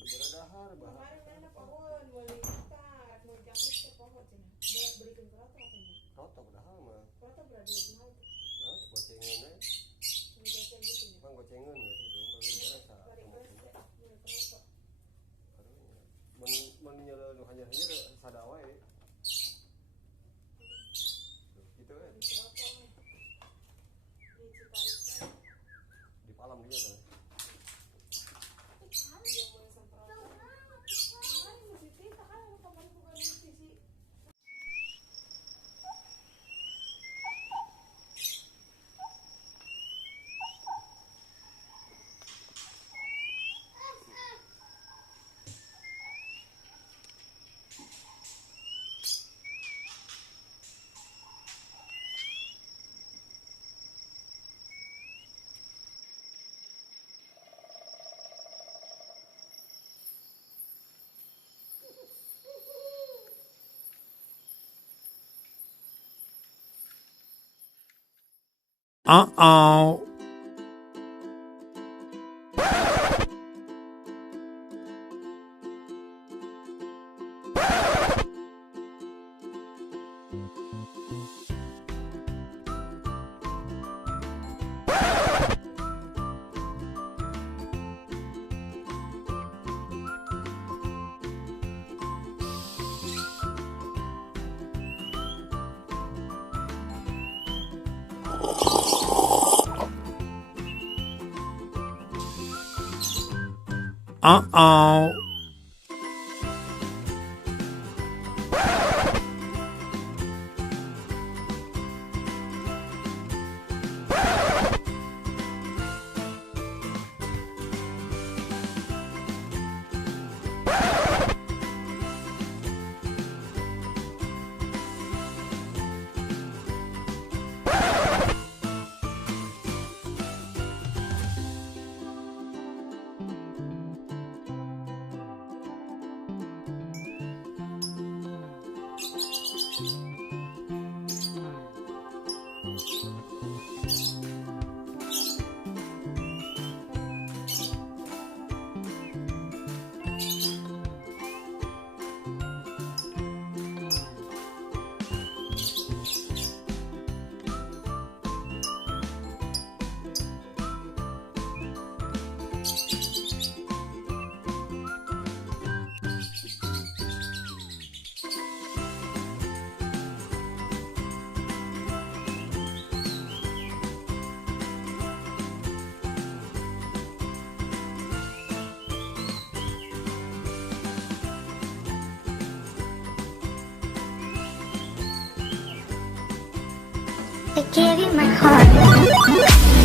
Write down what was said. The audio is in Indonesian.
Beradahar bah. Kemarin mana pohon mau lipat, mau jahit ke pohon cina. Berikan kerata apa nih? Rotok dahar mah. Kerata berada di mana? Hah, gocengan Goceng gitu ya. Bang gocengan ya itu. Kalau biasa Balik kereta, balik kereta. mun nyeureun nu hanya sada wae. Gitu ya. Di kereta nih. Di Citarika. Di palam dia kan. Dia mau semprot. Kemarin masih kita kan mau kemarin bukan di sisi. Uh-oh. Uh-oh. I gave you my heart.